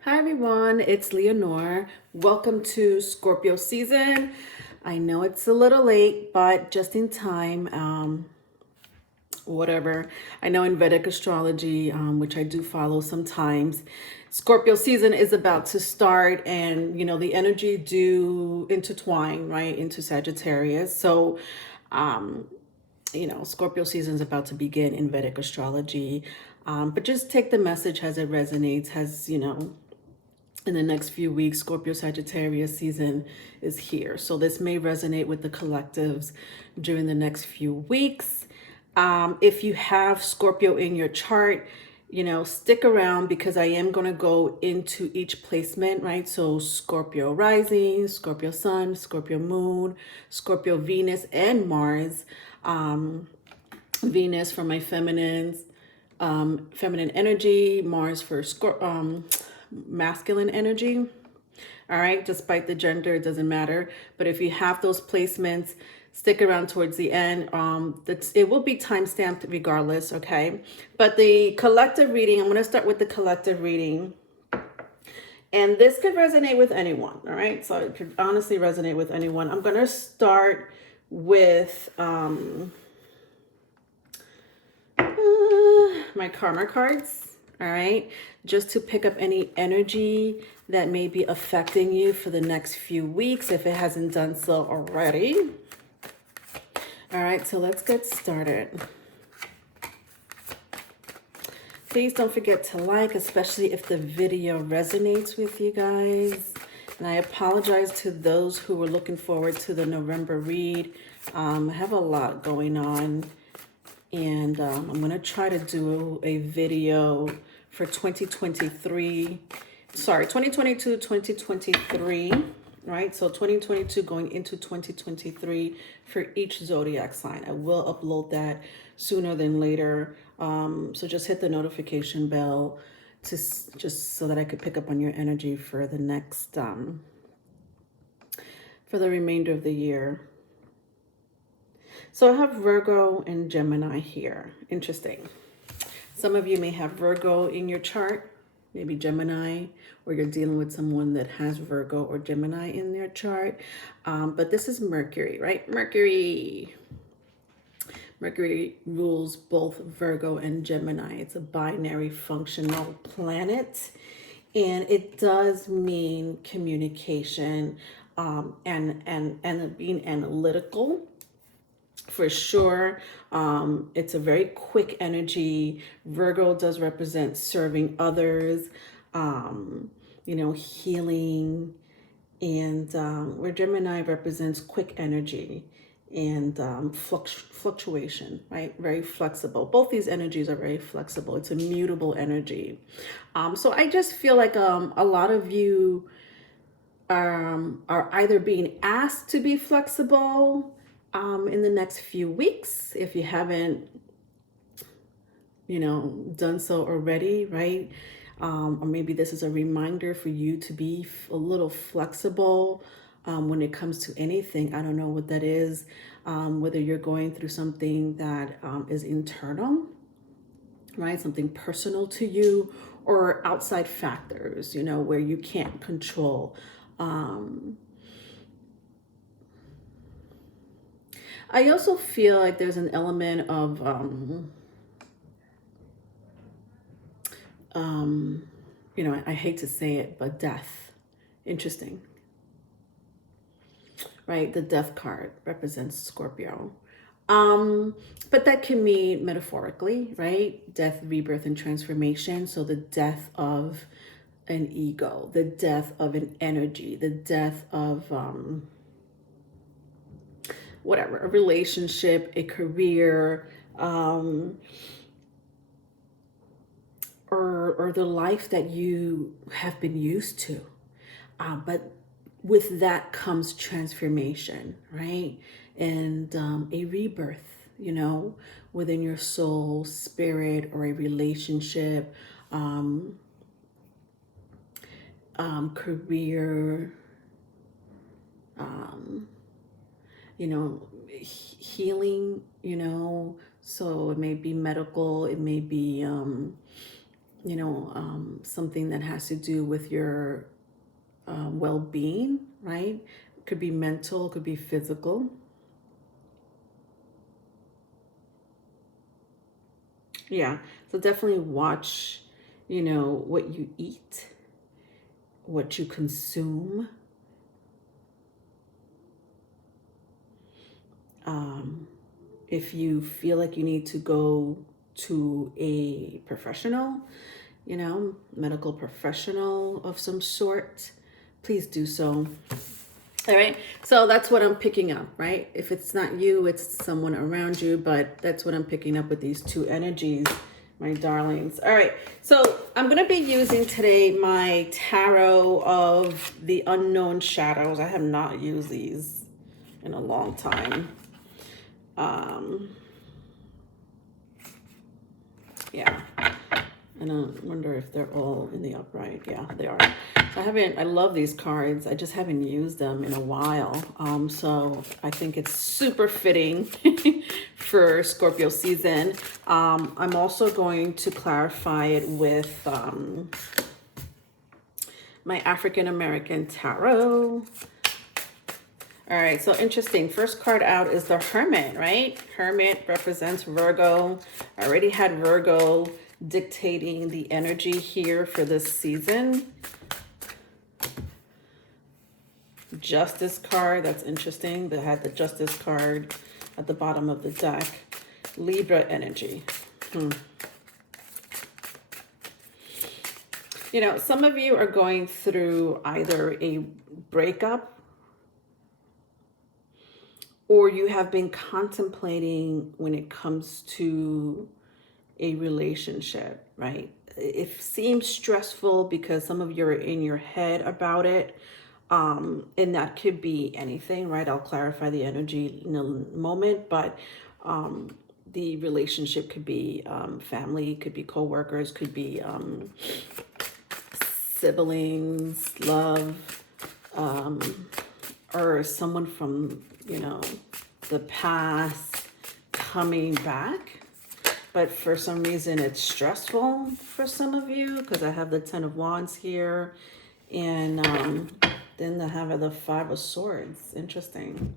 Hi everyone, it's Leonore. Welcome to Scorpio season. I know it's a little late, but just in time. Whatever. I know in Vedic astrology, which I do follow sometimes, Scorpio season is about to start, and the energy do intertwine right into Sagittarius. So, Scorpio season is about to begin in Vedic astrology. But just take the message as it resonates, in the next few weeks, Scorpio Sagittarius season is here. So this may resonate with the collectives during the next few weeks. If you have Scorpio in your chart, stick around because I am going to go into each placement, right? So Scorpio Rising, Scorpio Sun, Scorpio Moon, Scorpio Venus, and Mars. Venus for my feminine energy, Mars for masculine energy. All right, despite the gender, it doesn't matter. But if you have those placements, stick around towards the end. It will be time stamped regardless, okay? But the collective reading, I'm going to start with the collective reading. And this could resonate with anyone, all right? So it could honestly resonate with anyone. I'm going to start with my karma cards, all right, just to pick up any energy that may be affecting you for the next few weeks if it hasn't done so already. All right, so let's get started. Please don't forget to like, especially if the video resonates with you guys. And I apologize to those who were looking forward to the November read. I have a lot going on. And I'm going to try to do a video for 2022, 2023, right? So 2022 going into 2023 for each zodiac sign. I will upload that sooner than later. So just hit the notification bell to just so that I could pick up on your energy for the next, for the remainder of the year. So I have Virgo and Gemini here. Interesting. Some of you may have Virgo in your chart, maybe Gemini, or you're dealing with someone that has Virgo or Gemini in their chart. But this is Mercury, right? Mercury rules both Virgo and Gemini. It's a binary functional planet. And it does mean communication and being analytical. For sure. It's a very quick energy. Virgo does represent serving others, healing, and where Gemini represents quick energy and fluctuation, right? Very flexible. Both these energies are very flexible. It's a mutable energy. So I just feel like a lot of you are either being asked to be flexible in the next few weeks, if you haven't, done so already, right? Or maybe this is a reminder for you to be a little flexible when it comes to anything. I don't know what that is, whether you're going through something that is internal, right? Something personal to you, or outside factors, where you can't control. I also feel like there's an element of, I hate to say it, but death. Interesting, right? The death card represents Scorpio. But that can mean metaphorically, right? Death, rebirth, and transformation. So the death of an ego, the death of an energy, the death of, whatever, a relationship, a career, or the life that you have been used to. But with that comes transformation, right? And a rebirth, within your soul, spirit, or a relationship, career, healing, so it may be medical, it may be you know, something that has to do with your well-being, right? It could be mental, it could be physical. Yeah, so definitely watch, you know, what you eat, what you consume. If you feel like you need to go to a professional, you know, medical professional of some sort, please do so. All right, so that's what I'm picking up, right? If it's not you, it's someone around you, but that's what I'm picking up with these two energies, my darlings. All right, so I'm going to be using today my tarot of the unknown shadows. I have not used these in a long time. Yeah. And I wonder if they're all in the upright. Yeah, they are. So I love these cards. I just haven't used them in a while. So I think it's super fitting for Scorpio season. I'm also going to clarify it with my African American tarot. All right, so interesting. First card out is the Hermit, right? Hermit represents Virgo. I already had Virgo dictating the energy here for this season. Justice card, that's interesting. They had the Justice card at the bottom of the deck. Libra energy. You know, some of you are going through either a breakup or you have been contemplating when it comes to a relationship, right? It seems stressful because some of you are in your head about it. And that could be anything, right? I'll clarify the energy in a moment, but the relationship could be family, could be co-workers, could be siblings, love, or someone from, you know, the past coming back. But for some reason it's stressful for some of you because I have the Ten of Wands here, and then I have the Five of Swords. Interesting.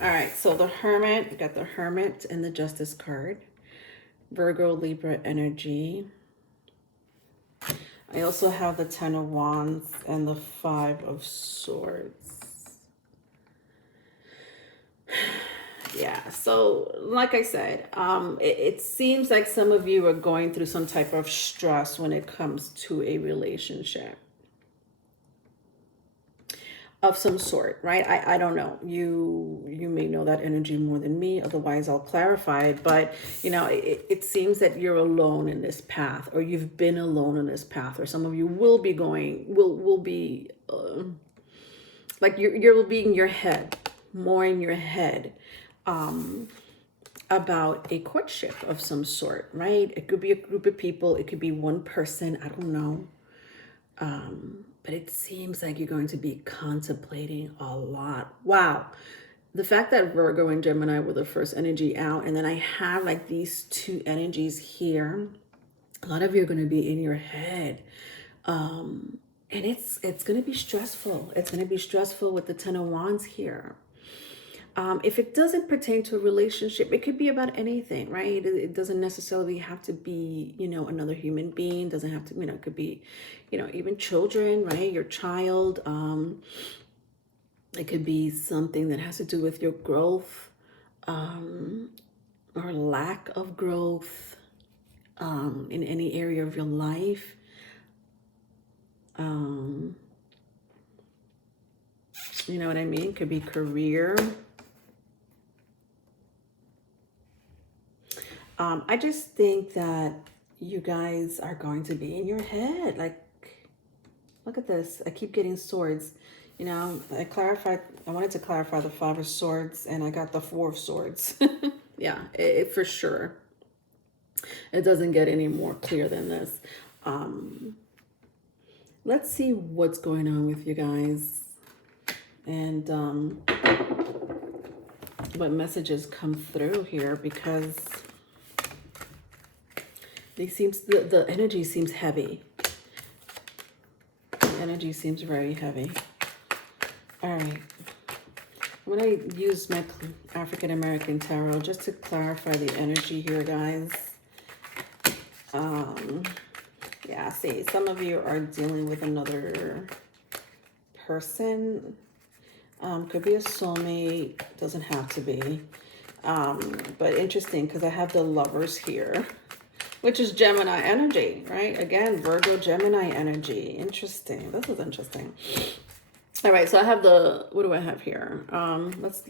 All right, so the Hermit, we got the Hermit and the Justice card. Virgo, Libra energy. I also have the Ten of Wands and the Five of Swords. Yeah, so like I said, it seems like some of you are going through some type of stress when it comes to a relationship of some sort, right? I don't know. You may know that energy more than me. Otherwise, I'll clarify it. But, you know, it seems that you're alone in this path, or you've been alone in this path, or some of you will be going, will be, like you'll be in your head, more in your head. About a courtship of some sort, right? It could be a group of people. It could be one person. I don't know. But it seems like you're going to be contemplating a lot. Wow. The fact that Virgo and Gemini were the first energy out, and then I have like these two energies here. A lot of you are going to be in your head. And it's going to be stressful. It's going to be stressful with the Ten of Wands here. If it doesn't pertain to a relationship, it could be about anything, right? It doesn't necessarily have to be, you know, another human being. It doesn't have to, you know, it could be, you know, even children, right? Your child. It could be something that has to do with your growth, or lack of growth, in any area of your life. You know what I mean? It could be career. I just think that you guys are going to be in your head. Like, look at this. I keep getting swords. You know, I wanted to clarify the Five of Swords, and I got the Four of Swords. Yeah, for sure. It doesn't get any more clear than this. Let's see what's going on with you guys. And what messages come through here, because The energy seems heavy. The energy seems very heavy. All right. I'm going to use my African American Tarot just to clarify the energy here, guys. Yeah, see, some of you are dealing with another person. Could be a soulmate, doesn't have to be. But interesting, because I have the Lovers here, which is Gemini energy, right? Again, Virgo, Gemini energy. Interesting. This is interesting. All right, so I have the, what do I have here? Let's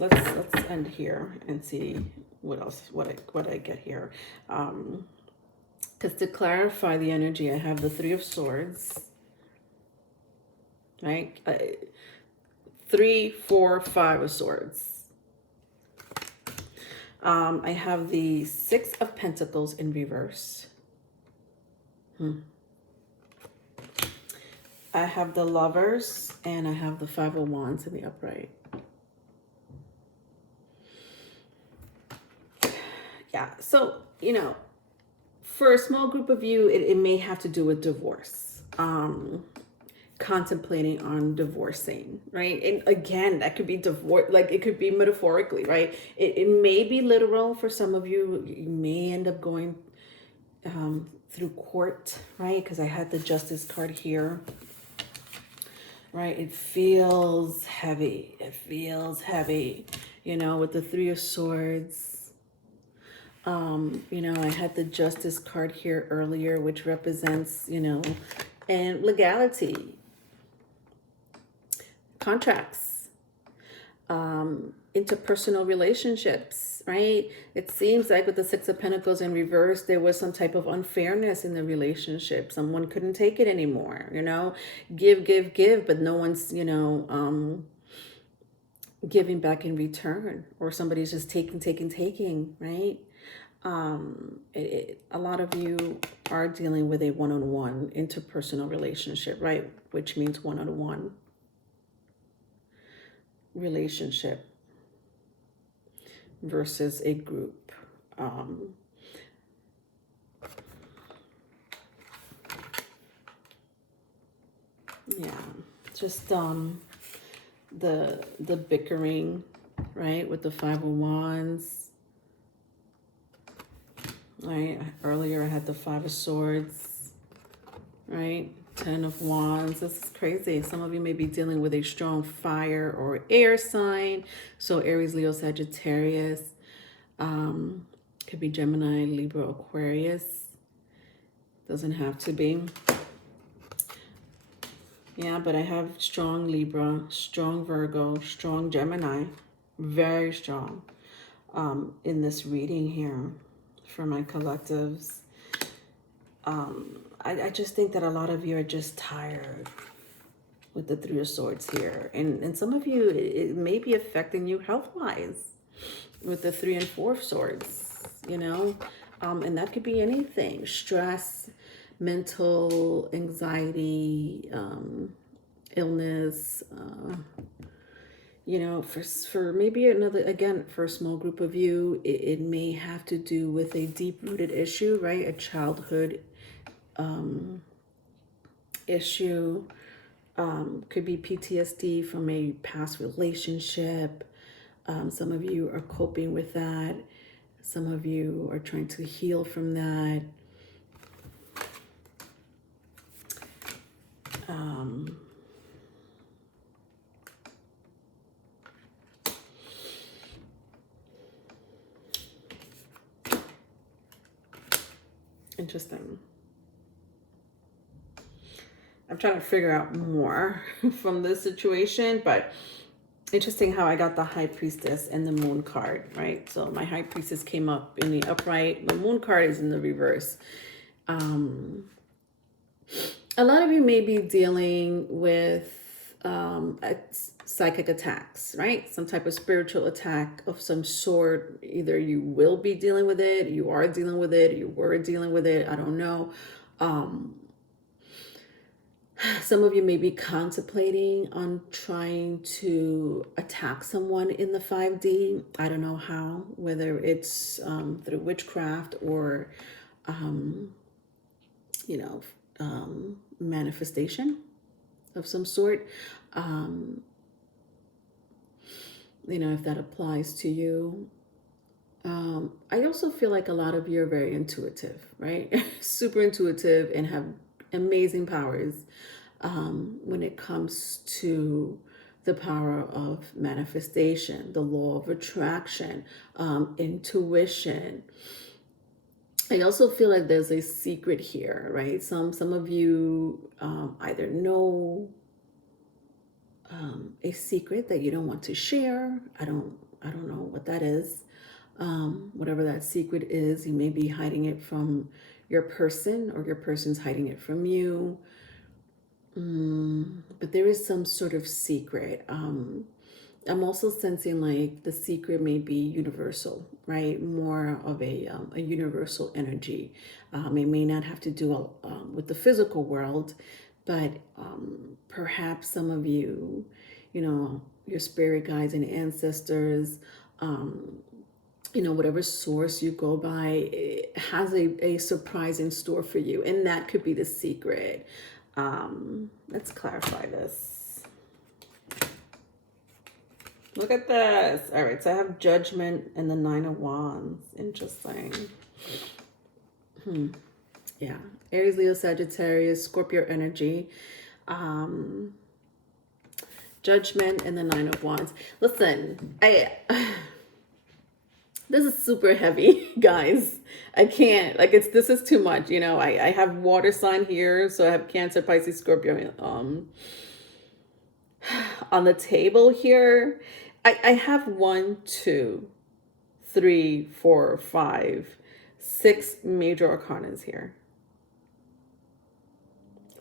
end here and see what else, what I get here. Because to clarify the energy, I have the Three of Swords, right? 3, 4, 5 of Swords. I have the Six of Pentacles in reverse. I have the Lovers, and I have the Five of Wands in the upright. Yeah, so, you know, for a small group of you, it may have to do with divorce. Contemplating on divorcing, right? And again, that could be divorce, like it could be metaphorically, right? It may be literal for some of you. You may end up going through court, right? Because I had the Justice card here, right? It feels heavy. It feels heavy, you know, with the Three of Swords. You know, I had the Justice card here earlier, which represents, you know, and legality, contracts, interpersonal relationships, right? It seems like with the Six of Pentacles in reverse, there was some type of unfairness in the relationship. Someone couldn't take it anymore, you know, give, but no one's, you know, giving back in return, or somebody's just taking, right? A lot of you are dealing with a one-on-one interpersonal relationship, right? Which means one-on-one relationship versus a group. Yeah, just the bickering, right, with the Five of Wands. Right, earlier I had the Five of Swords, right? 10 of Wands. This is crazy. Some of you may be dealing with a strong fire or air sign. So Aries, Leo, Sagittarius. Could be Gemini, Libra, Aquarius. Doesn't have to be. Yeah, but I have strong Libra, strong Virgo, strong Gemini. Very strong in this reading here for my collectives. I just think that a lot of you are just tired with the Three of Swords here. And some of you, it may be affecting you health-wise with the 3 and 4 of Swords, you know. And that could be anything. Stress, mental anxiety, illness, you know, for maybe another, again, for a small group of you, it may have to do with a deep-rooted issue, right? A childhood issue. Could be PTSD from a past relationship. Some of you are coping with that. Some of you are trying to heal from that. Interesting. I'm trying to figure out more from this situation, but interesting how I got the High Priestess and the Moon card, right? So my High Priestess came up in the upright. The Moon card is in the reverse. A lot of you may be dealing with psychic attacks, right? Some type of spiritual attack of some sort. Either you will be dealing with it, you are dealing with it, you were dealing with it, I don't know. Some of you may be contemplating on trying to attack someone in the 5D. I don't know how, whether it's through witchcraft or you know, manifestation of some sort. If that applies to you. I also feel like a lot of you are very intuitive, right? Super intuitive and have amazing powers when it comes to the power of manifestation, the law of attraction, intuition. I also feel like there's a secret here, right? Some of you either know a secret that you don't want to share. I don't know what that is. Whatever that secret is, you may be hiding it from your person, or your person's hiding it from you. But there is some sort of secret. I'm also sensing like the secret may be universal, right? More of a universal energy. It may not have to do with the physical world, but perhaps some of you, your spirit guides and ancestors, whatever source you go by, it has a surprise in store for you. And that could be the secret. Let's clarify this. Look at this. All right, so I have Judgment and the Nine of Wands. Interesting. Yeah. Aries, Leo, Sagittarius, Scorpio energy. Judgment and the Nine of Wands. Listen, this is super heavy, guys. I can't, like, this is too much. I have water sign here, so I have Cancer, Pisces, Scorpio on the table here. I have 1, 2, 3, 4, 5, 6 major arcanas here.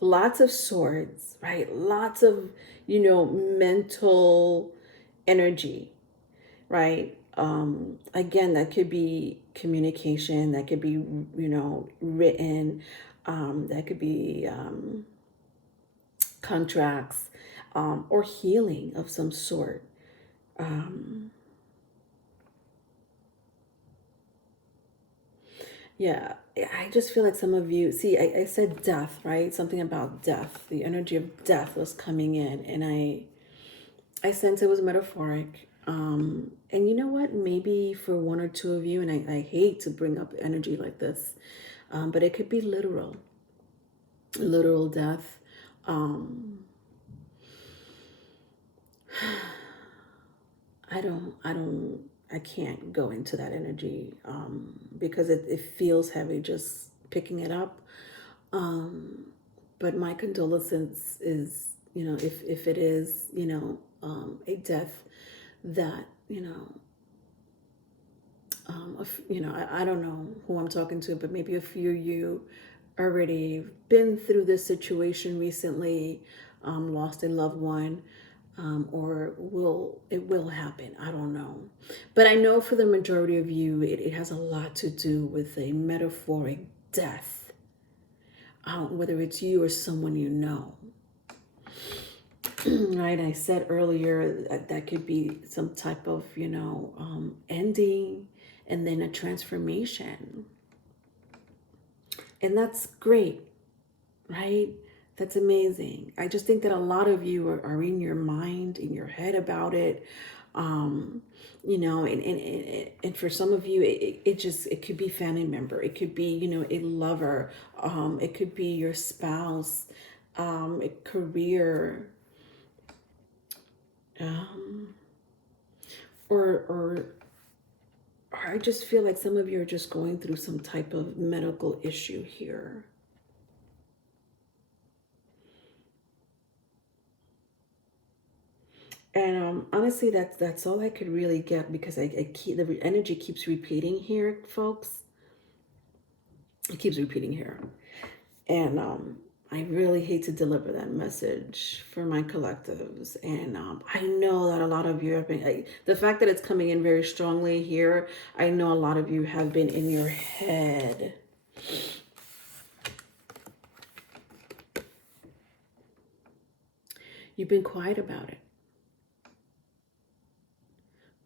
Lots of swords, right? Lots of, mental energy, right? Again, that could be communication, that could be, written, that could be contracts, or healing of some sort. Yeah, I just feel like some of you, see, I said death, right? Something about death. The energy of death was coming in, and I sense it was metaphoric. And you know what? Maybe for 1 or 2 of you, and I hate to bring up energy like this, but it could be literal death. I can't go into that energy because it feels heavy just picking it up. But my condolences is, if it is, a death that, I don't know who I'm talking to, but maybe a few of you already been through this situation recently, lost a loved one, or it will happen. I don't know. But I know for the majority of you, it has a lot to do with a metaphoric death, whether it's you or someone you know. Right, I said earlier that could be some type of, ending and then a transformation. And that's great, right? That's amazing. I just think that a lot of you are in your mind, in your head about it. And for some of you, it could be family member. It could be, a lover. It could be your spouse, a career, or I just feel like some of you are just going through some type of medical issue here. And honestly, that's all I could really get, because I keep, the energy keeps repeating here, folks. It keeps repeating here, and I really hate to deliver that message for my collectives. And I know that a lot of you have been, the fact that it's coming in very strongly here, I know a lot of you have been in your head. You've been quiet about it.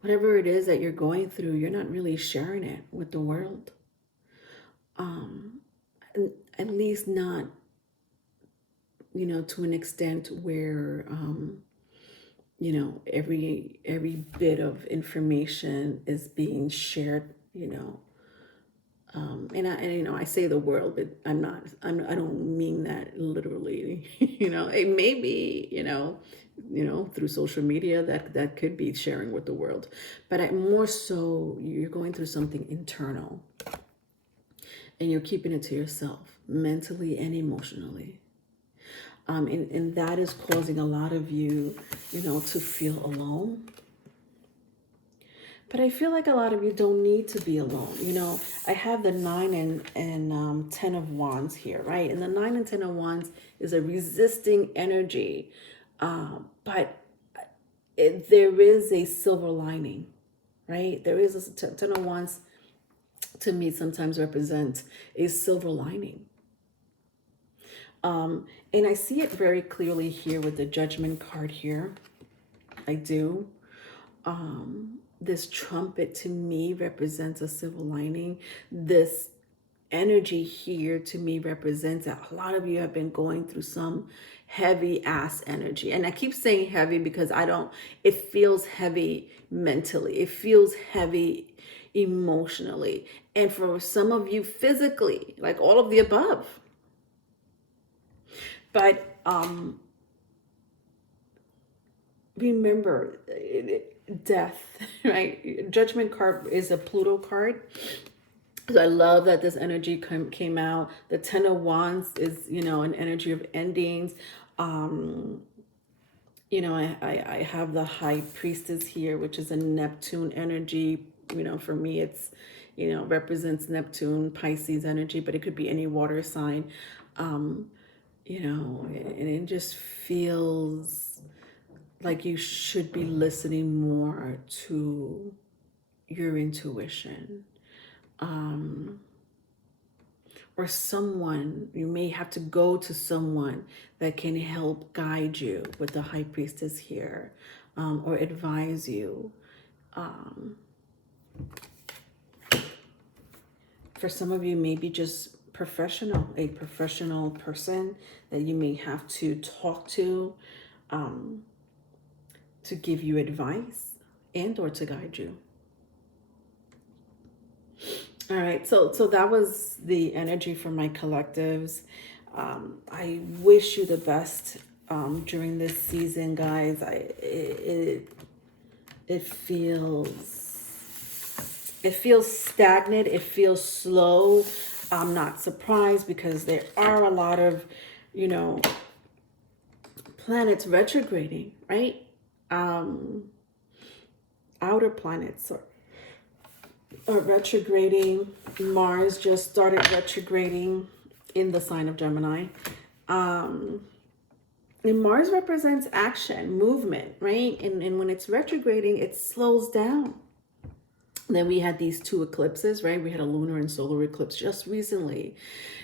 Whatever it is that you're going through, you're not really sharing it with the world. at least not, to an extent where, every bit of information is being shared, I say the world, but I don't mean that literally. It may be, through social media that could be sharing with the world, but more so you're going through something internal and you're keeping it to yourself mentally and emotionally. And that is causing a lot of you, to feel alone. But I feel like a lot of you don't need to be alone. I have the 9 and 10 of Wands here, right? And the 9 and 10 of Wands is a resisting energy. But there is a silver lining, right? There is a 10 of Wands, to me, sometimes represents a silver lining. And I see it very clearly here with the Judgment card here. I do. This trumpet to me represents a silver lining. This energy here to me represents that a lot of you have been going through some heavy ass energy. And I keep saying heavy because it feels heavy mentally. It feels heavy emotionally. And for some of you physically, like all of the above. But remember, death, right? Judgment card is a Pluto card. So I love that this energy came out. The 10 of Wands is, an energy of endings. I have the High Priestess here, which is a Neptune energy. For me, it's, represents Neptune, Pisces energy, but it could be any water sign. And it just feels like you should be listening more to your intuition. Or someone, you may have to go to someone that can help guide you with the High Priestess here, or advise you. For some of you, maybe just a professional person that you may have to talk to give you advice and or to guide you. All right, so that was the energy for my collectives. I wish you the best during this season, guys. It feels stagnant. It feels slow. I'm not surprised because there are a lot of, planets retrograding, right? Outer planets are retrograding. Mars just started retrograding in the sign of Gemini. And Mars represents action, movement, right? And when it's retrograding, it slows down. Then we had these 2 eclipses, right? We had a lunar and solar eclipse just recently,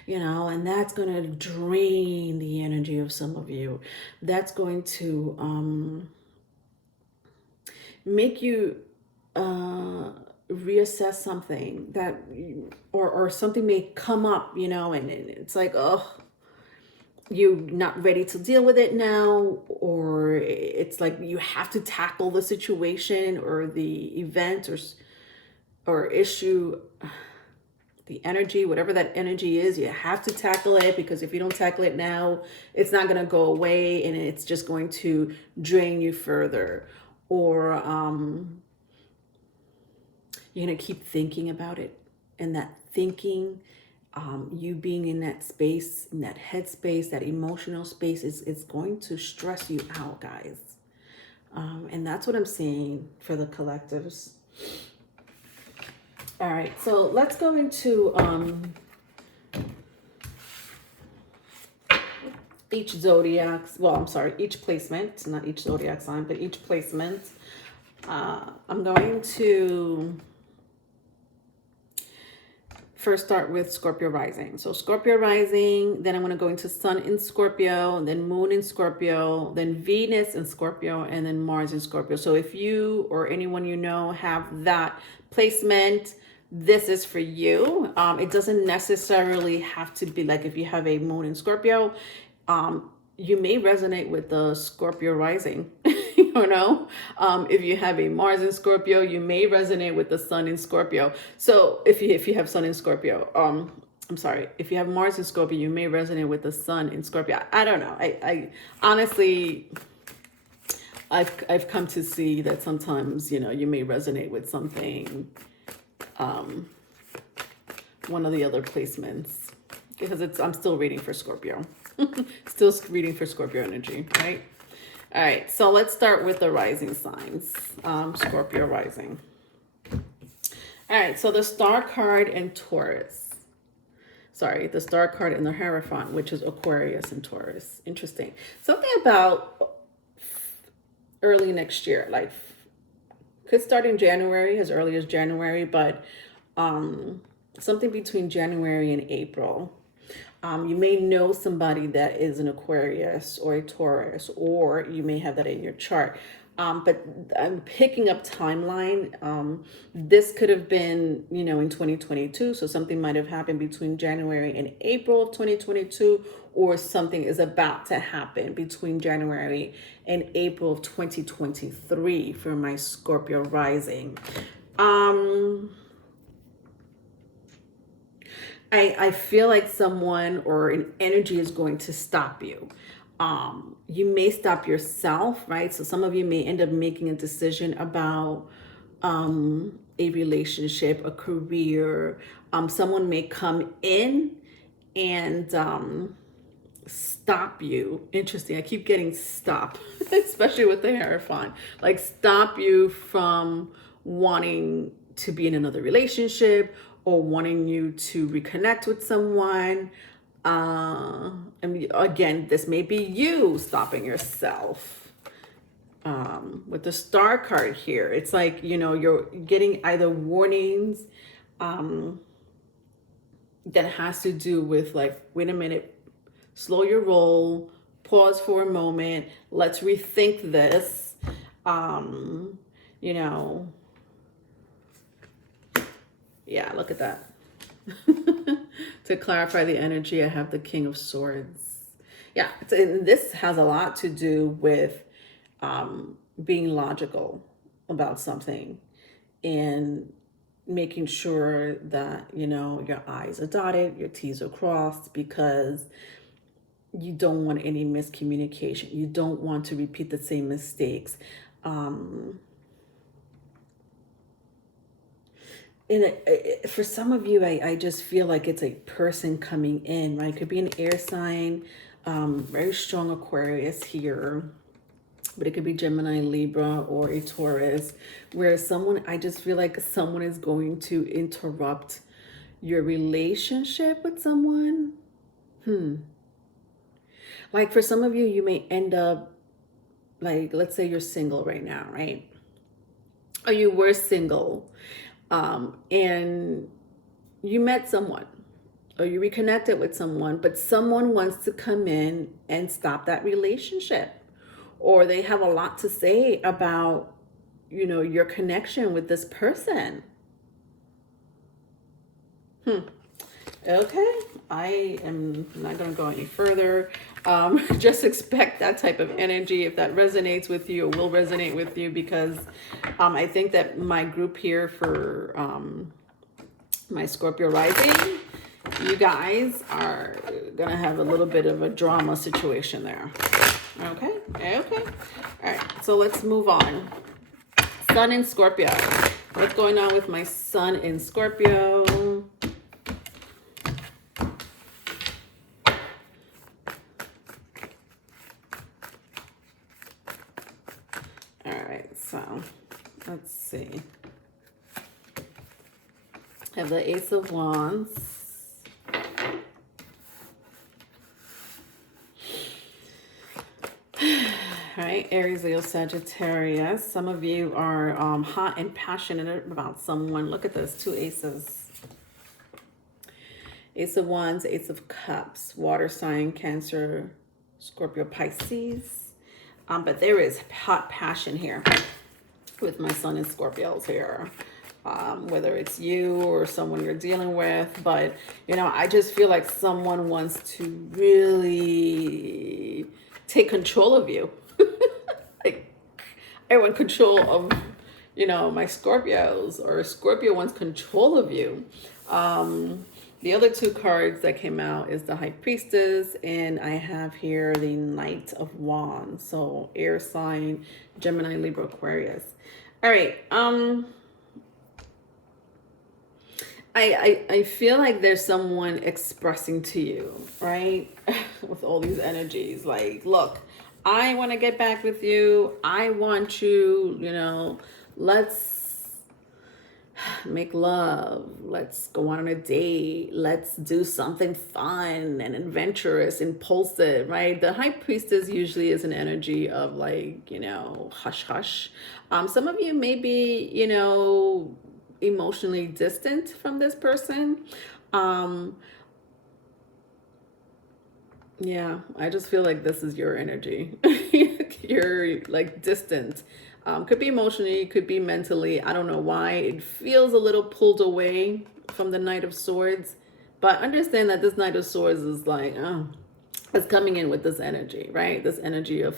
and that's going to drain the energy of some of you. That's going to make you reassess something that, or something may come up, and it's like, oh, you're not ready to deal with it now, or it's like you have to tackle the situation or the event or issue, the energy, whatever that energy is, you have to tackle it, because if you don't tackle it now, it's not going to go away and it's just going to drain you further. Or you're going to keep thinking about it, and that thinking, you being in that space, in that headspace, that emotional space is going to stress you out, guys. And that's what I'm seeing for the collectives. All right, so let's go into each zodiac, each placement, not each zodiac sign, but each placement. I'm going to first start with Scorpio Rising. So Scorpio Rising, then I'm going to go into Sun in Scorpio, then Moon in Scorpio, then Venus in Scorpio, and then Mars in Scorpio. So if you or anyone have that placement, this is for you. It doesn't necessarily have to be like if you have a moon in Scorpio, you may resonate with the Scorpio rising. You know, if you have a Mars in Scorpio, you may resonate with the Sun in Scorpio. So if you have Sun in Scorpio, I'm sorry, if you have Mars in Scorpio, you may resonate with the Sun in Scorpio. I don't know. I honestly, I've come to see that sometimes, you know, you may resonate with something, one of the other placements, because I'm still reading for Scorpio. Still reading for Scorpio energy, right? All right, so let's start with the rising signs, Scorpio rising. All right, so the star card in Taurus. Sorry, the star card in the Hierophant, which is Aquarius and Taurus. Interesting. Something about early next year, like could start in January, as early as January, but something between January and April. You may know somebody that is an Aquarius or a Taurus, or you may have that in your chart. But I'm picking up timeline. This could have been, you know, in 2022. So something might have happened between January and April of 2022, or something is about to happen between January and April of 2023 for my Scorpio rising. I feel like someone or an energy is going to stop you. You may stop yourself, right? So some of you may end up making a decision about a relationship, a career. Someone may come in and stop you. Interesting. I keep getting stop, especially with the Hierophant. Like stop you from wanting to be in another relationship or wanting you to reconnect with someone. And again, this may be you stopping yourself. With the star card here, it's like, you know, you're getting either warnings that has to do with like, wait a minute, slow your roll, pause for a moment, let's rethink this. You know, yeah, look at that. To clarify the energy, I have the King of Swords. Yeah, this has a lot to do with being logical about something and making sure that, you know, your I's are dotted, your T's are crossed, because you don't want any miscommunication. You don't want to repeat the same mistakes. For some of you, I just feel like it's a person coming in, right? It could be an air sign, very strong Aquarius here, but it could be Gemini, Libra, or a Taurus, where someone, I just feel like someone is going to interrupt your relationship with someone. Like for some of you, you may end up, like, let's say you're single right now, right? Or you were single. And you met someone or you reconnected with someone, but someone wants to come in and stop that relationship, or they have a lot to say about, you know, your connection with this person. Okay, I am not going to go any further. Just expect that type of energy. If that resonates with you, or will resonate with you, because I think that my group here for my Scorpio rising, you guys are going to have a little bit of a drama situation there. Okay, okay. All right, so let's move on. Sun in Scorpio. What's going on with my Sun in Scorpio? So let's see. I have the Ace of Wands. All right, Aries, Leo, Sagittarius. Some of you are hot and passionate about someone. Look at this, two aces. Ace of Wands, Ace of Cups, water sign, Cancer, Scorpio, Pisces. But there is hot passion here with my Sun in Scorpios here. whether it's you or someone you're dealing with. But, you know, I just feel like someone wants to really take control of you. Like, I want control of, you know, my Scorpios, or Scorpio wants control of you. The other two cards that came out is the High Priestess, and I have here the Knight of Wands. So air sign, Gemini, Libra, Aquarius. All right. I feel like there's someone expressing to you, right? With all these energies, like, look, I want to get back with you. I want you, you know, let's make love. Let's go on a date. Let's do something fun and adventurous, impulsive, right? The High Priestess usually is an energy of, like, you know, hush hush. Some of you may be, you know, emotionally distant from this person. Yeah, I just feel like this is your energy. You're like distant. Could be emotionally, could be mentally. I don't know why. It feels a little pulled away from the Knight of Swords. But understand that this Knight of Swords is like, it's coming in with this energy, right? This energy of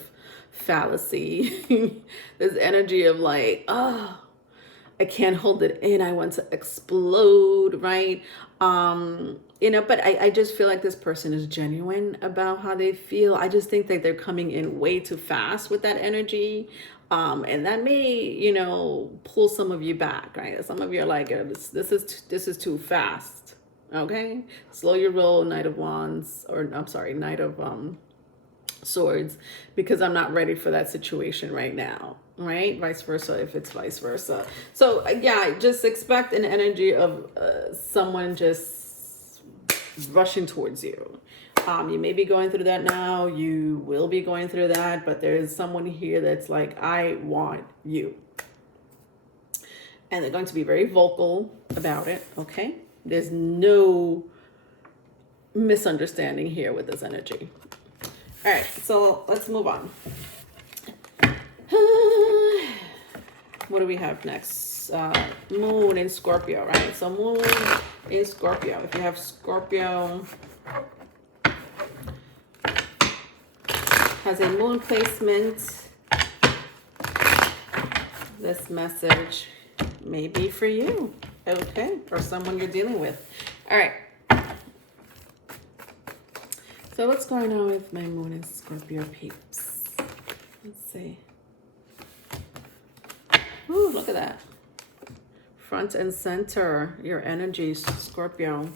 fallacy. This energy of like, I can't hold it in. I want to explode, right? You know, but I just feel like this person is genuine about how they feel. I just think that they're coming in way too fast with that energy. And that may, you know, pull some of you back, right? Some of you are like, this is too fast. Okay? Slow your roll, Knight of Wands, or I'm sorry, Knight of Swords, because I'm not ready for that situation right now, right? Vice versa, if it's vice versa. So yeah, just expect an energy of someone just rushing towards you. You may be going through that now, you will be going through that, but there's someone here that's like, I want you. And they're going to be very vocal about it, okay? There's no misunderstanding here with this energy. All right, so let's move on. What do we have next? Moon in Scorpio, right? So Moon in Scorpio. If you have Scorpio, has a Moon placement, this message may be for you, okay? Or someone you're dealing with. All right. So what's going on with my Moon and Scorpio peeps? Let's see. Ooh, look at that. Front and center, your energy, Scorpio.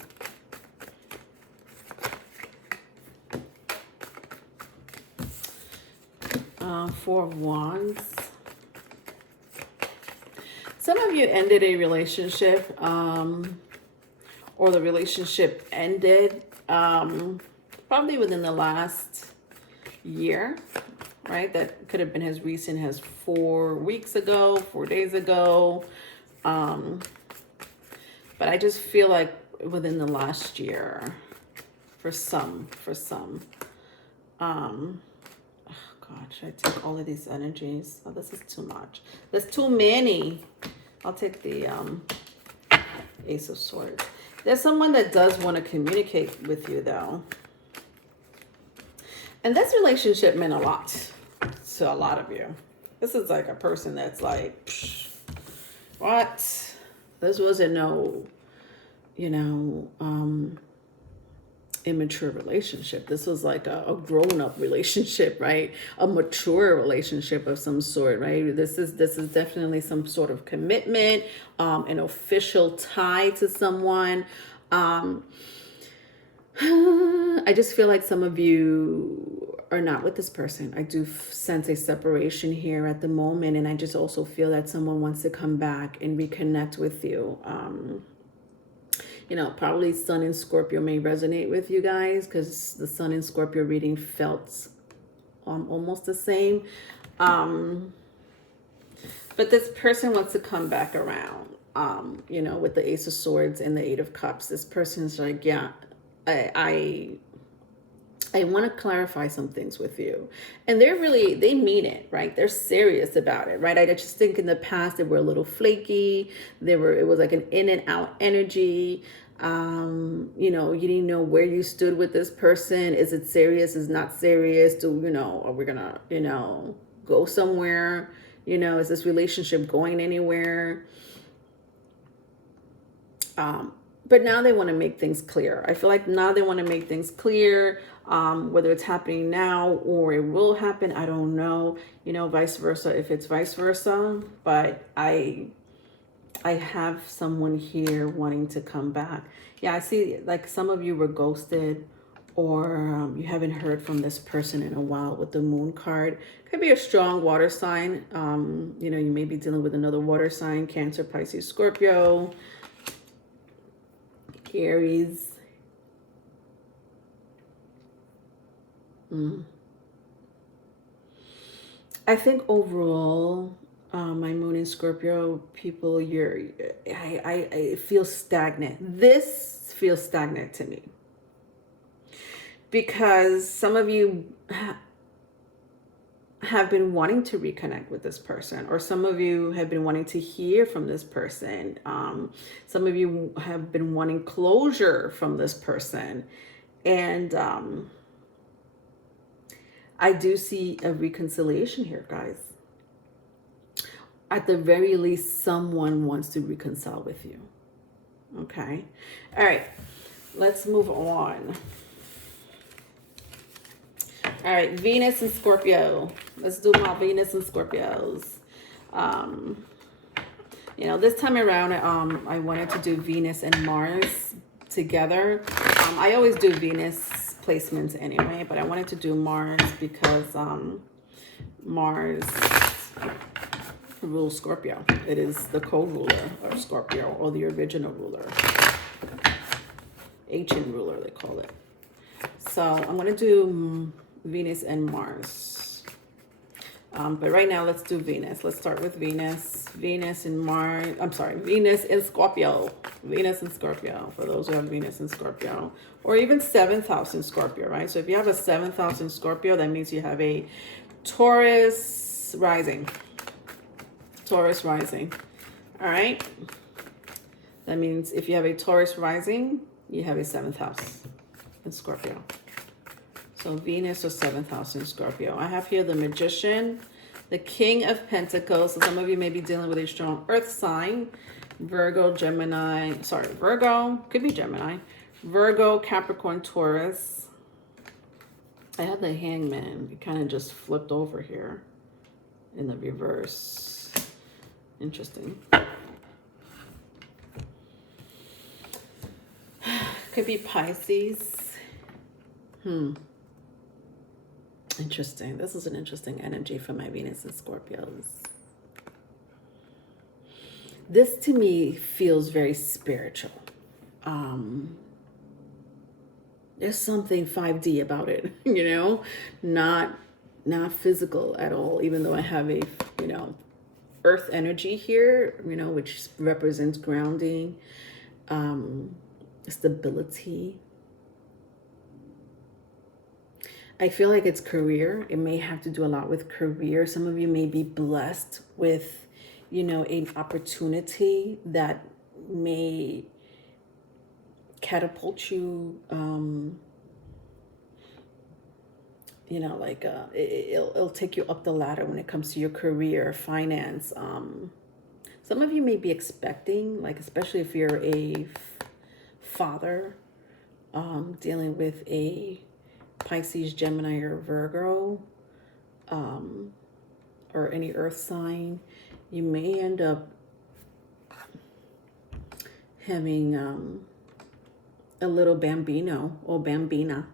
Four of Wands. Some of you ended a relationship, or the relationship ended probably within the last year, right? That could have been as recent as 4 weeks ago, 4 days ago. But I just feel like within the last year, for some. Oh God, should I take all of these energies? Oh, this is too much. There's too many. I'll take the Ace of Swords. There's someone that does want to communicate with you, though. And this relationship meant a lot to a lot of you. This is like a person that's like, psh, what? This wasn't no, you know, immature relationship. This was like a grown-up relationship, right? A mature relationship of some sort, right? This is definitely some sort of commitment, an official tie to someone. I just feel like some of you are not with this person. I do sense a separation here at the moment, and I just also feel that someone wants to come back and reconnect with you. You know, probably Sun in Scorpio may resonate with you guys, because the Sun in Scorpio reading felt almost the same. But this person wants to come back around, you know, with the Ace of Swords and the Eight of Cups. This person's like, yeah, I I want to clarify some things with you. And they mean it, right? They're serious about it, right? I just think in the past they were a little flaky. It was like an in and out energy. You didn't know where you stood with this person. Is it serious? Is it not serious? Are we gonna, go somewhere? Is this relationship going anywhere? But now they want to make things clear. I feel like now they want to make things clear, whether it's happening now or it will happen. I don't know, vice versa, if it's vice versa. But I have someone here wanting to come back. Yeah, I see like some of you were ghosted, or you haven't heard from this person in a while with the moon card. Could be a strong water sign. You may be dealing with another water sign, Cancer, Pisces, Scorpio, Aries. I think overall, my moon in Scorpio people, I feel stagnant. This feels stagnant to me because some of you have been wanting to reconnect with this person, or some of you have been wanting to hear from this person. Some of you have been wanting closure from this person. And I do see a reconciliation here, guys. At the very least, someone wants to reconcile with you. Okay. All right. Let's move on. All right, Venus and Scorpio. Let's do my Venus and Scorpios. This time around, I wanted to do Venus and Mars together. I always do Venus placements anyway, but I wanted to do Mars because Mars rules Scorpio. It is the co-ruler of Scorpio, or the original ruler. Ancient ruler, they call it. So I'm going to do Venus and Mars. But right now, let's do Venus. Let's start with Venus. Venus and Mars. I'm sorry, Venus in Scorpio. Venus in Scorpio, for those who have Venus in Scorpio. Or even 7th house in Scorpio, right? So if you have a 7th house in Scorpio, that means you have a Taurus rising. Taurus rising. All right? That means if you have a Taurus rising, you have a 7th house in Scorpio. So Venus or 7th house in Scorpio. I have here the Magician, the King of Pentacles. So some of you may be dealing with a strong earth sign. Virgo, Gemini. Sorry, Virgo. Could be Gemini. Virgo, Capricorn, Taurus. I have the Hangman. It kind of just flipped over here in the reverse. Interesting. Could be Pisces. Interesting. This is an interesting energy for my Venus and Scorpios. This to me feels very spiritual. There's something 5D about it, not physical at all, even though I have a, earth energy here, which represents grounding, stability. I feel like it's career. It may have to do a lot with career. Some of you may be blessed with, an opportunity that may catapult you, it'll take you up the ladder when it comes to your career, finance. Some of you may be expecting, like, especially if you're a father, dealing with a Pisces, Gemini, or Virgo, or any earth sign, you may end up having a little bambino or bambina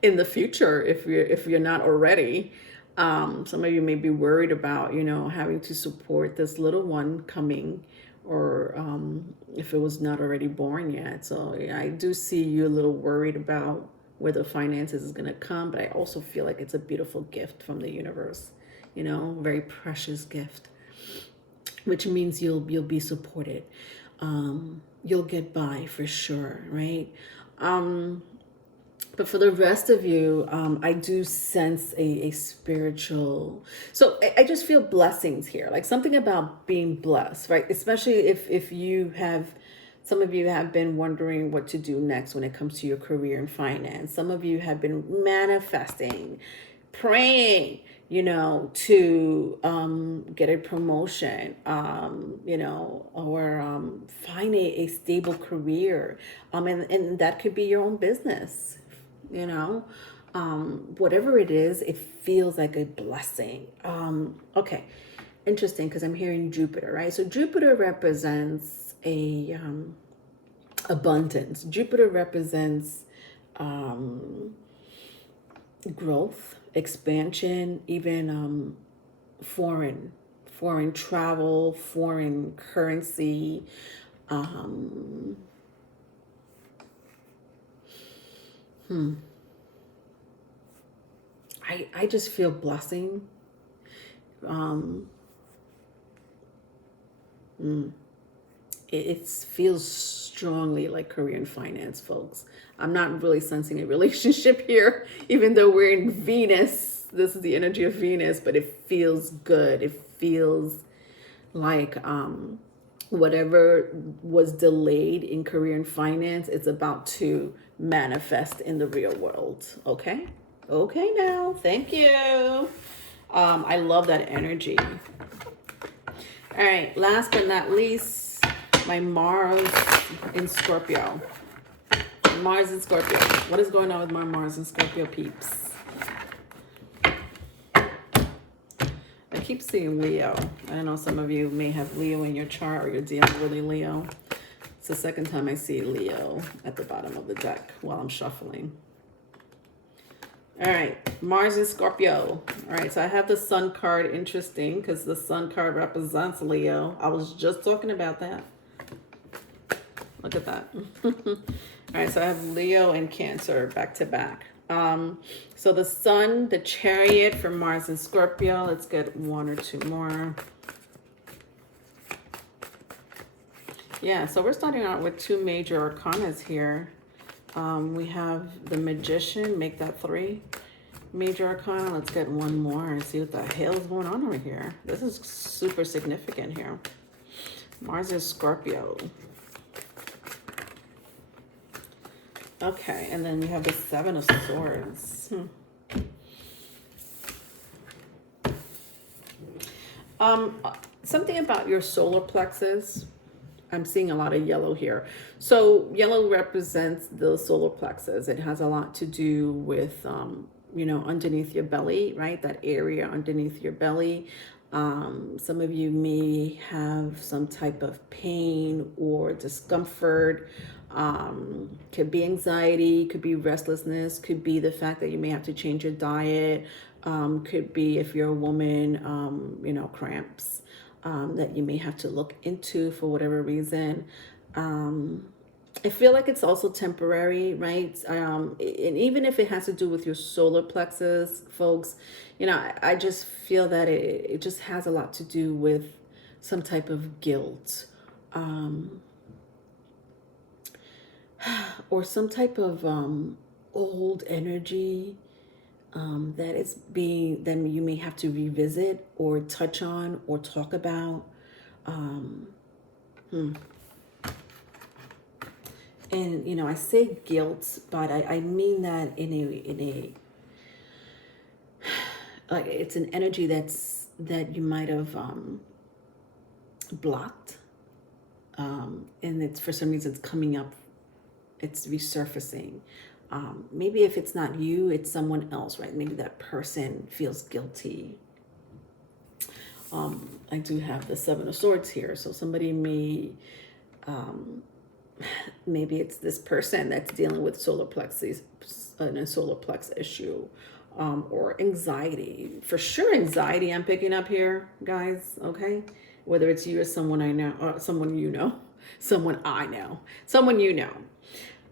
in the future if you're not already. Some of you may be worried about, having to support this little one coming, or if it was not already born yet. So I do see you a little worried about where the finances is going to come, but I also feel like it's a beautiful gift from the universe, very precious gift, which means you'll be supported. You'll get by for sure, right? But for the rest of you, I do sense a spiritual. So I just feel blessings here, like something about being blessed, right? Especially if you have, some of you have been wondering what to do next when it comes to your career and finance. Some of you have been manifesting, praying, to get a promotion, or find a stable career. And that could be your own business, you know whatever it is, it feels like a blessing. Okay, interesting, because I'm hearing Jupiter, right? So Jupiter represents a abundance. Jupiter represents growth, expansion, even foreign travel, foreign currency. um I just feel blessing. um it feels strongly like career and finance, folks. I'm not really sensing a relationship here, even though we're in Venus. This is the energy of Venus, but it feels good. It feels like whatever was delayed in career and finance, it's about to manifest in the real world. Okay? Okay, now. Thank you. I love that energy. All right, last but not least, my Mars in Scorpio. Mars in Scorpio. What is going on with my Mars in Scorpio peeps? I keep seeing Leo. I know some of you may have Leo in your chart, or you're dealing with a Leo. It's the second time I see Leo at the bottom of the deck while I'm shuffling. All right, Mars in Scorpio. All right, so I have the Sun card. Interesting, because the Sun card represents Leo. I was just talking about that. Look at that. All right, so I have Leo and Cancer back to back. So the Sun, the Chariot for Mars and Scorpio. Let's get one or two more. Yeah, so we're starting out with two major arcanas here. We have the Magician, make that 3. Major arcana. Let's get one more and see what the hell is going on over here. This is super significant here. Mars is Scorpio. Okay, and then we have the 7 of Swords. Something about your solar plexus. I'm seeing a lot of yellow here. So yellow represents the solar plexus. It has a lot to do with, underneath your belly, right? That area underneath your belly. Some of you may have some type of pain or discomfort. Could be anxiety, could be restlessness, could be the fact that you may have to change your diet. Could be, if you're a woman, cramps. That you may have to look into for whatever reason. I feel like it's also temporary, right? And even if it has to do with your solar plexus, folks, I just feel that it just has a lot to do with some type of guilt, or some type of old energy that you may have to revisit or touch on or talk about. And I say guilt, but I mean that in a like, it's an energy that you might have blocked, and it's, for some reason, it's coming up, it's resurfacing. Maybe if it's not you, it's someone else, right? Maybe that person feels guilty. I do have the 7 of Swords here, so somebody may, maybe it's this person that's dealing with solar plexus, a solar plex issue, or anxiety. For sure, anxiety I'm picking up here, guys. Okay, whether it's you or someone I know, or someone you know, someone I know, someone you know.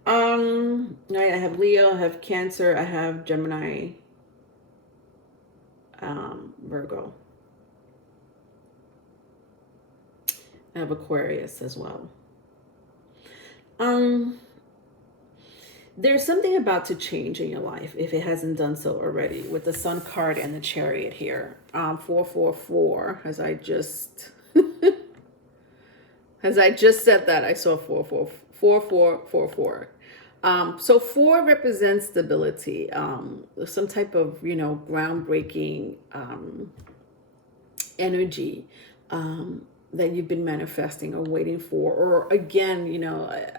Right, I have Leo, I have Cancer, I have Gemini, Virgo. I have Aquarius as well. There's something about to change in your life if it hasn't done so already, with the Sun card and the Chariot here. 444, as I just said that, I saw 444444. So 4 represents stability, some type of, groundbreaking energy that you've been manifesting or waiting for. Or again,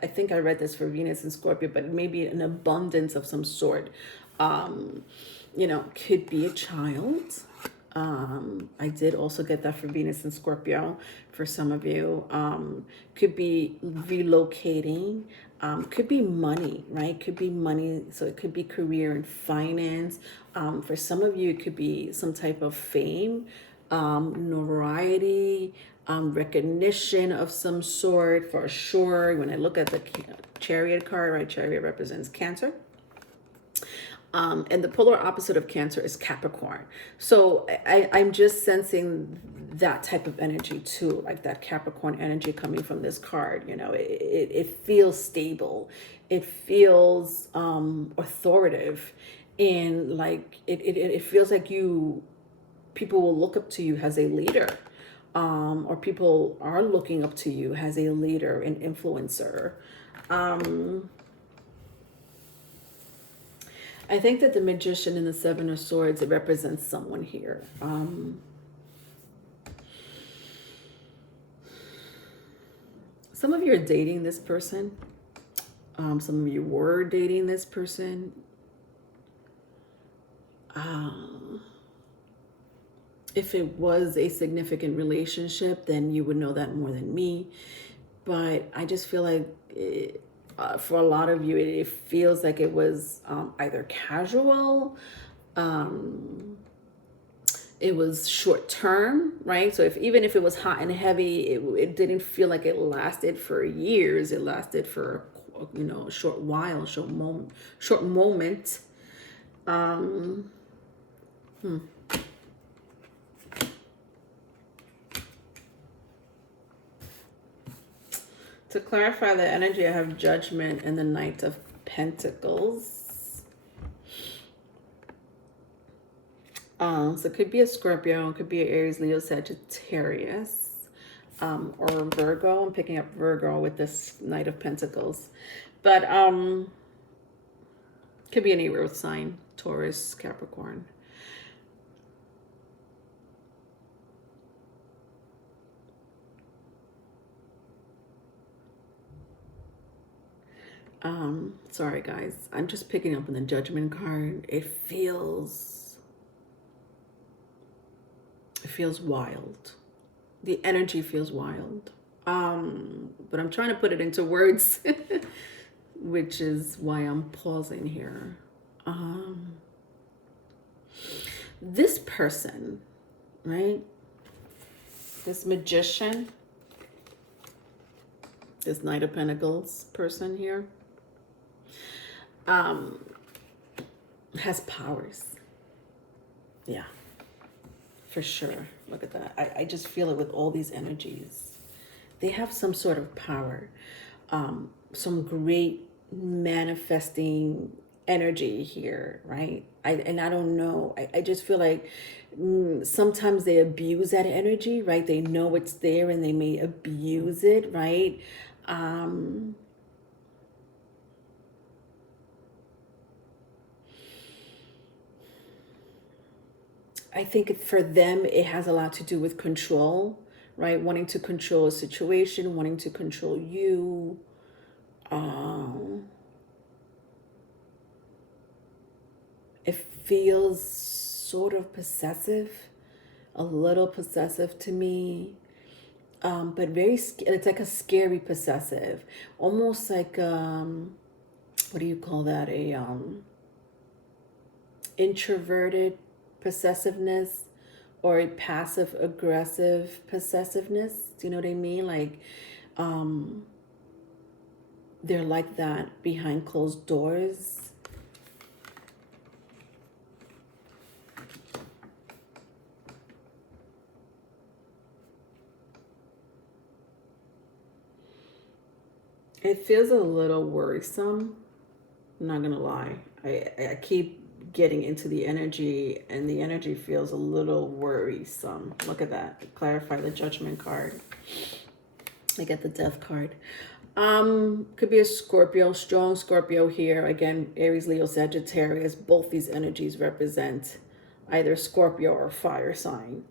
I think I read this for Venus and Scorpio, but maybe an abundance of some sort. Could be a child. I did also get that for Venus and Scorpio for some of you. Could be relocating. Could be money, right? Could be money. So it could be career and finance. For some of you, it could be some type of fame, notoriety, recognition of some sort for sure. When I look at the Chariot card, right? Chariot represents Cancer. And the polar opposite of Cancer is Capricorn. So I'm just sensing that type of energy too, like that Capricorn energy coming from this card. It feels stable. It feels authoritative. And like it feels like people will look up to you as a leader. Or people are looking up to you as a leader, an influencer. I think that the Magician and the Seven of Swords, it represents someone here. Some of you are dating this person. Some of you were dating this person. If it was a significant relationship, then you would know that more than me. But I just feel like for a lot of you, it feels like it was either casual, it was short term, right? So even if it was hot and heavy, it didn't feel like it lasted for years. It lasted for a short while, short moment. To clarify the energy, I have Judgment and the Knight of Pentacles. So it could be a Scorpio, it could be an Aries, Leo, Sagittarius, or Virgo. I'm picking up Virgo with this Knight of Pentacles. But could be any earth sign, Taurus, Capricorn. Sorry guys, I'm just picking up on the Judgment card. It feels wild. The energy feels wild. But I'm trying to put it into words, which is why I'm pausing here. This person, right? This Magician, this Knight of Pentacles person here, has powers. Yeah, for sure. Look at that. I just feel it with all these energies. They have some sort of power, some great manifesting energy here, right? I don't know. I just feel like sometimes they abuse that energy, right? They know it's there and they may abuse it, right? I think for them, it has a lot to do with control, right? Wanting to control a situation, wanting to control you. It feels sort of possessive, a little possessive to me. But it's like a scary possessive, almost like, what do you call that? Introverted possessiveness, or a passive aggressive possessiveness. Do you know what I mean? Like, they're like that behind closed doors. It feels a little worrisome, I'm not gonna lie. I keep getting into the energy, and the energy feels a little worrisome. Look at that. Clarify the Judgment card. I get the Death card. Could be a Scorpio, strong Scorpio here. Again, Aries, Leo, Sagittarius. Both these energies represent either Scorpio or fire sign.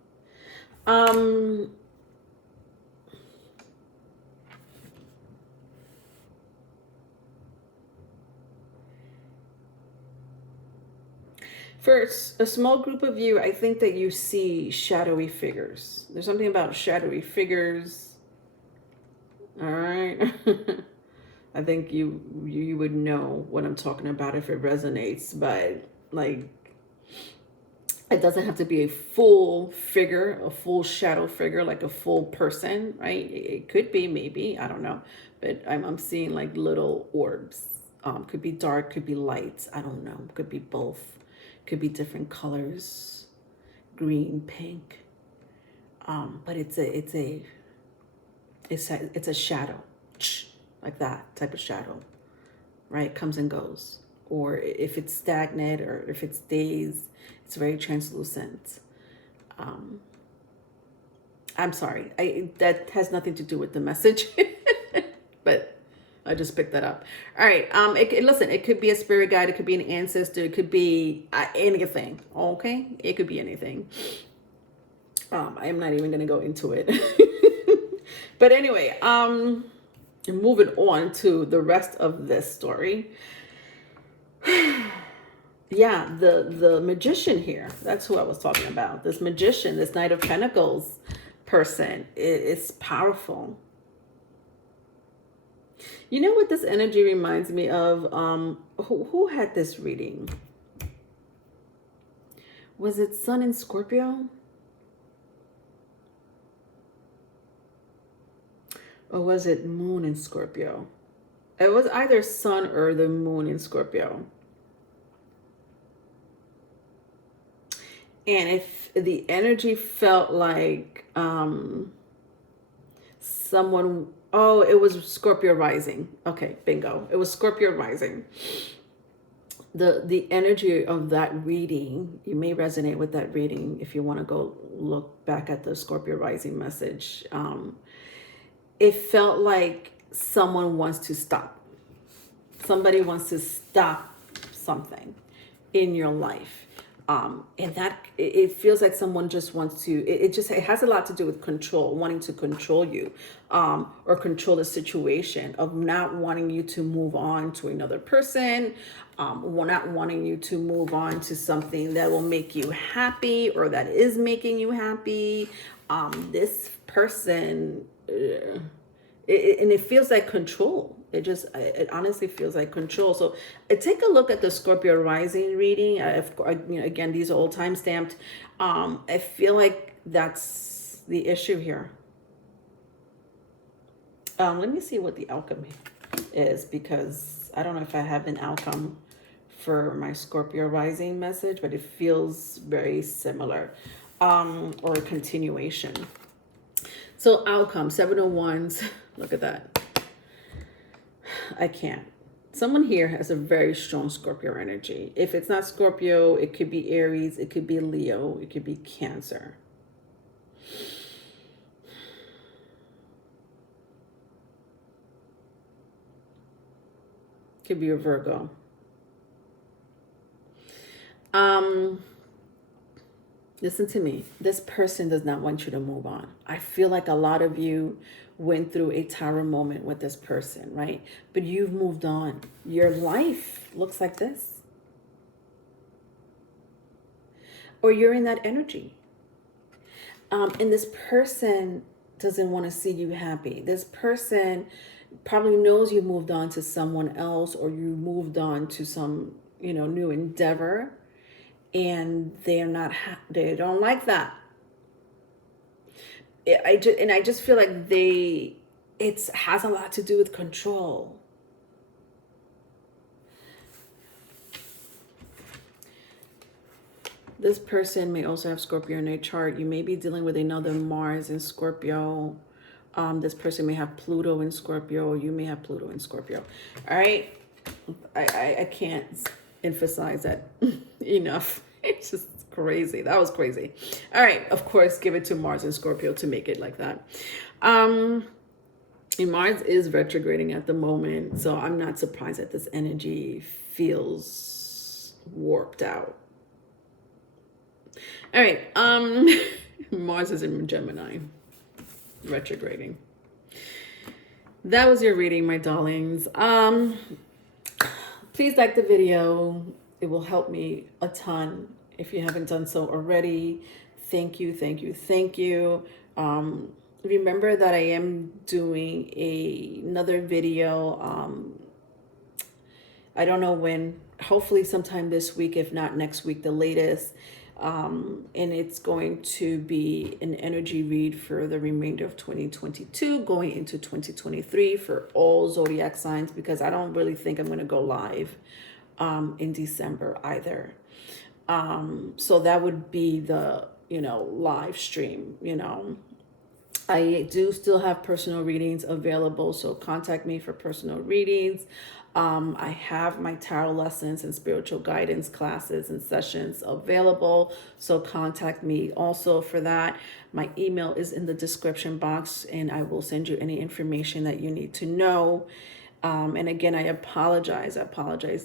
For a small group of you, I think that you see shadowy figures. There's something about shadowy figures. All right. I think you would know what I'm talking about if it resonates, but like, it doesn't have to be a full figure, a full shadow figure, like a full person, right? It could be, maybe, I don't know, but I'm seeing like little orbs. Could be dark, could be light, I don't know, could be both, could be different colors, green, pink. But it's a shadow, like that type of shadow, right? Comes and goes. Or if it's stagnant or if it stays, it's very translucent. I'm sorry, that has nothing to do with the message, but I just picked that up. All right. Listen, it could be a spirit guide. It could be an ancestor. It could be anything. Okay. It could be anything. I am not even going to go into it. But anyway, moving on to the rest of this story. Yeah, the magician here, that's who I was talking about. This magician, this Knight of Pentacles person is powerful. You know what this energy reminds me of? Who had this reading? Was it Sun in Scorpio? Or was it Moon in Scorpio? It was either Sun or the Moon in Scorpio. And if the energy felt like someone, oh, it was Scorpio Rising. Okay, bingo. It was Scorpio Rising. The energy of that reading, you may resonate with that reading if you want to go look back at the Scorpio Rising message. It felt like someone wants to stop. Somebody wants to stop something in your life. And that it feels like someone just wants to, it has a lot to do with control, wanting to control you, or control the situation, of not wanting you to move on to another person, not wanting you to move on to something that will make you happy or that is making you happy. This person, and it feels like control. It honestly feels like control. So take a look at the Scorpio Rising reading. Again, these are all time stamped. I feel like that's the issue here. Let me see what the outcome is, because I don't know if I have an outcome for my Scorpio Rising message, but it feels very similar, or a continuation. So outcome, 7 of Wands. Look at that. I can't. Someone here has a very strong Scorpio energy. If it's not Scorpio, it could be Aries, it could be Leo, it could be Cancer. Could be a Virgo. Listen to me. This person does not want you to move on. I feel like a lot of you went through a tower moment with this person, right? But you've moved on. Your life looks like this. Or you're in that energy. And this person doesn't want to see you happy. This person probably knows you moved on to someone else, or you moved on to some, new endeavor, and they're not, they don't like that. I just feel like it has a lot to do with control. This person may also have Scorpio in their chart. You may be dealing with another Mars in Scorpio. This person may have Pluto in Scorpio, or you may have Pluto in Scorpio. All right. I can't emphasize that enough. It's just crazy. That was crazy. All right, of course, give it to Mars and Scorpio to make it like that. Mars is retrograding at the moment, so I'm not surprised that this energy feels warped out. All right, Mars is in Gemini, retrograding. That was your reading, my darlings. Please like the video. It will help me a ton if you haven't done so already. Thank you, thank you, thank you. Remember that I am doing another video. I don't know when, hopefully sometime this week, if not next week, the latest. And it's going to be an energy read for the remainder of 2022, going into 2023 for all zodiac signs, because I don't really think I'm going to go live in December either. So that would be the, live stream, I do still have personal readings available, so contact me for personal readings. I have my tarot lessons and spiritual guidance classes and sessions available, so contact me also for that. My email is in the description box, and I will send you any information that you need to know. And again, I apologize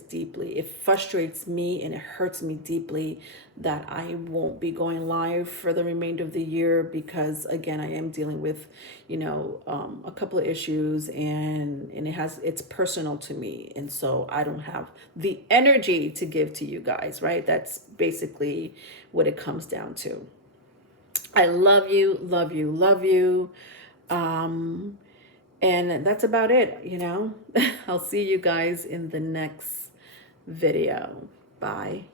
deeply. It frustrates me and it hurts me deeply that I won't be going live for the remainder of the year, because again, I am dealing with, a couple of issues, and it's personal to me. And so I don't have the energy to give to you guys, right? That's basically what it comes down to. I love you, love you, love you. And that's about it, I'll see you guys in the next video. Bye.